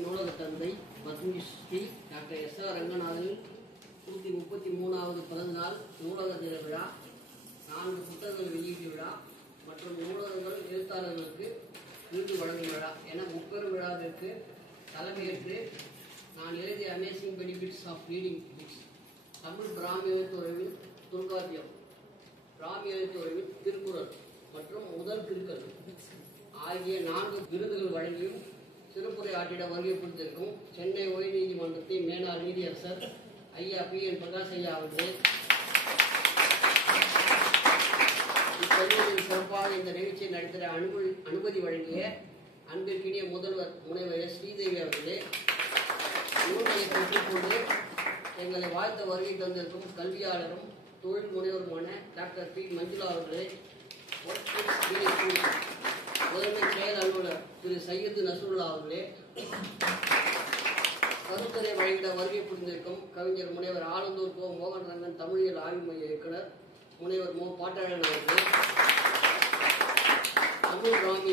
நூலக தந்தை பத்மி Sri doctor SR. ரங்கநாதனின் 133வது பிறந்தநாள் நூலக தின விழா, 4 புத்தகங்கள் வெளியீட்டு விழா மற்றும் நூலகங்கள் எழுத்தாளர்களுக்கு விருது வழங்கும் விழா என முப்பெரும் விழாவிற்கு தலைமையேற்று நான் எழுதிய amazing benefits of reading books, Tamil Brahmi எழுத்துறவில் தொல்காப்பியம், பிராமி எழுத்துறவில் திருக்குறள் மற்றும் முதல் திருக்குறள் ஆகிய 4 விருதுகள் வழங்கியும் சிறப்புரை ஆற்றிட வருகை புரிந்திருக்கும் சென்னை உயர்நீதிமன்றத்தின் மேலாள் நீதியரசர் ஐயா P.N. பிரகாஷ் ஐயா அவர்களே, இப்பகுதியில் சிறப்பாக இந்த நிகழ்ச்சியை நடத்திட அனுமதி வழங்கிய அன்பிற்கினிய முதல்வர் முனைவர் எஸ். ஸ்ரீதேவி அவர்களே, நூல்களை பெற்றுக்கொண்டு எங்களை வாழ்த்த வருகை தந்திருக்கும் கல்வியாளரும் தொழில் முனைவருமான டாக்டர் பி. மஞ்சுளா அவர்களே, முதன்மை செயல் அலுவலர் திரு சையது நசுருல்லா அவர்களே, கருத்துரை வழங்கிட வருகை புரிந்திருக்கும் கவிஞர் முனைவர் ஆலந்தூர் கோ. மோகன் ரங்கன் தமிழியல் ஆய்வு மைய இயக்குனர் முனைவர் மோ. பாட்டாளன் அவர்களே, தமிழ் பிராமி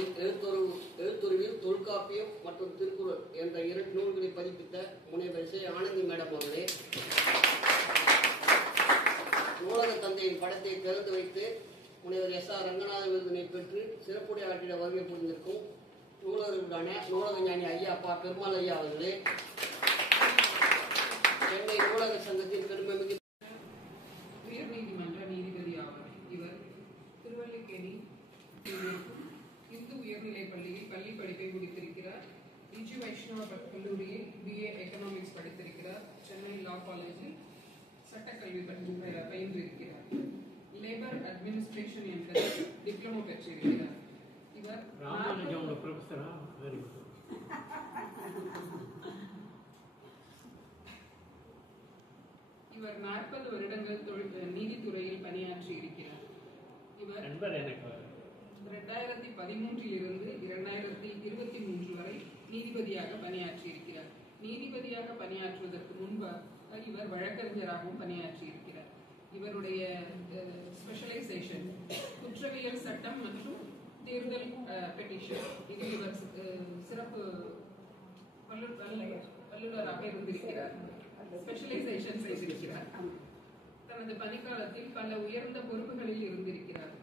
எழுத்துறவில் தொல்காப்பியம் மற்றும் திருக்குறள் என்ற 2 நூல்களை பதிப்பித்த முனைவர் இசை ஆனந்தி மேடம் அவர்களே, நூலக தந்தையின் படத்தை திறந்து வைத்து முனைவர் எஸ்.ஆர். ரங்கநாதன் விருதினை பெற்று சிறப்புரை ஆற்றிட வருகை புரிந்திருக்கும் நூலகர்களான நூலக ஞானி ஐயா அப்பா பெருமாள் ஐயா அவர்களே, சென்னை நூலக சங்கத்தின் பெருமைமிகு உயர்நீதிமன்ற நீதிபதி ஆவார். இவர் திருவல்லிக்கேணி இந்து உயர்நிலைப் பள்ளியில் பள்ளி படிப்பை முடித்திருக்கிறார். விஜி வைஷ்ணவ கல்லூரியில் BA எக்கனாமிக்ஸ் படித்திருக்கிறார். சென்னை லா காலேஜில் சட்டக்கல்வி பயின்றிருக்கிறார். லேபர் அட்மினிஸ்ட்ரேஷன் என்ற டிப்ளமோ பெற்றிருக்கிறார். இவர் இவர் 40 வருடங்கள் நீதித்துறையில் பணியாற்றி இருக்கிறார். இவர் 2013 இருந்து 2023 வரை நீதிபதியாக பணியாற்றி இருக்கிறார். நீதிபதியாக பணியாற்றுவதற்கு முன்பாக இவர் வழக்கறிஞராகவும் பணியாற்றி இருக்கிறார். இவருடைய ஸ்பெஷலைசேஷன் குற்றவியல் சட்டம் மற்றும் தேர்தல் பெட்டிஷன். இதில் இவர் சிறப்பு வல்லுநராக இருந்திருக்கிறார். ஸ்பெஷலைசேஷன் செய்திருக்கிறார். தனது பணிக்காலத்தில் பல உயர்ந்த பொறுப்புகளில் இருந்திருக்கிறார்.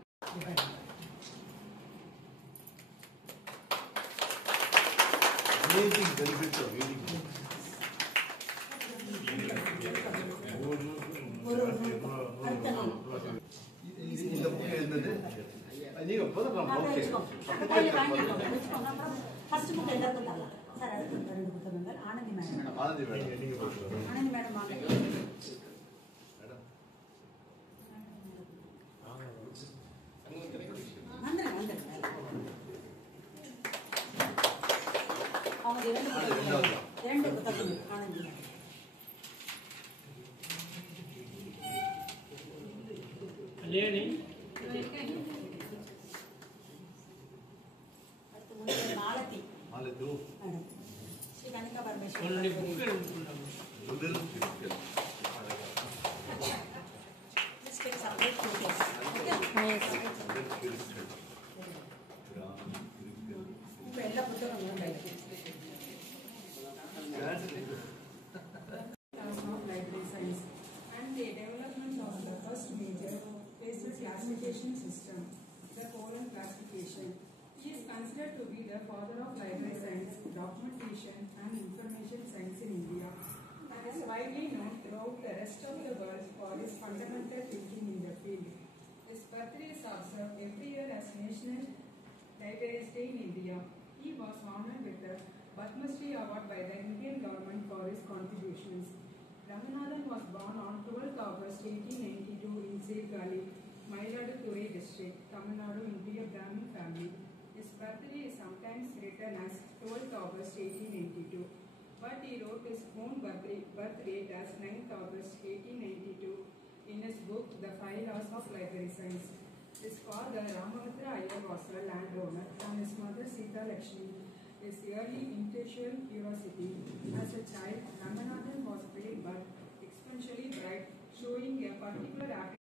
Classification system, the Poland classification. He is considered to be the father of library science, documentation and information science in India, and is widely known throughout the rest of the world for his fundamental thinking in the field. His birthday is observed every year as National Librarians Day in India. He was honored with the Padma Shri Award by the Indian government for his contributions. Ramanathan was born on 12th August 1892 in Sirgali, Mayiladuthurai district, Tamil Nadu, into a Brahmin family. His birthday is sometimes written as 12th August 1892, but he wrote his own birth date as 9th August 1892 in his book The 5 Laws of Library Science. His father Ramamitra Iyer was a landowner, and his mother Sita Lakshmi. His early intellectual curiosity as a child, Ramanathan was pale but exponentially bright, showing a particular aptitude